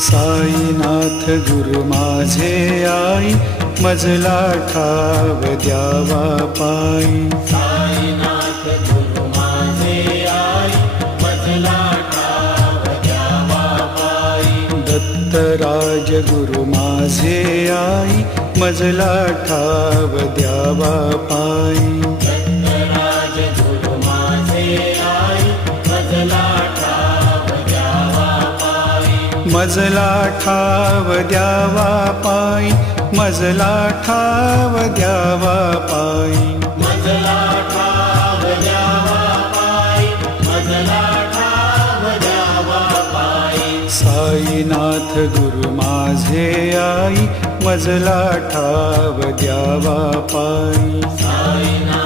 साईनाथ गुरु माझे आई, मजला ठाव द्यावा पायी. साईनाथ गुरु माझे आई, मजला ठाव द्यावा पायी. दत्तराज गुरु माझे आई, मजला ठाव द्यावा पायी. दत्तराज गुरु माझे आई, मजला ठाव द्यावा पायी. मजला ठाव द्यावा पायी, मजला ठाव द्यावा पायी. मजला ठाव द्यावा पायी, मजला ठाव द्यावा पायी. साईनाथ गुरु माझे आई, मजला ठाव द्यावा पायी. साईनाथ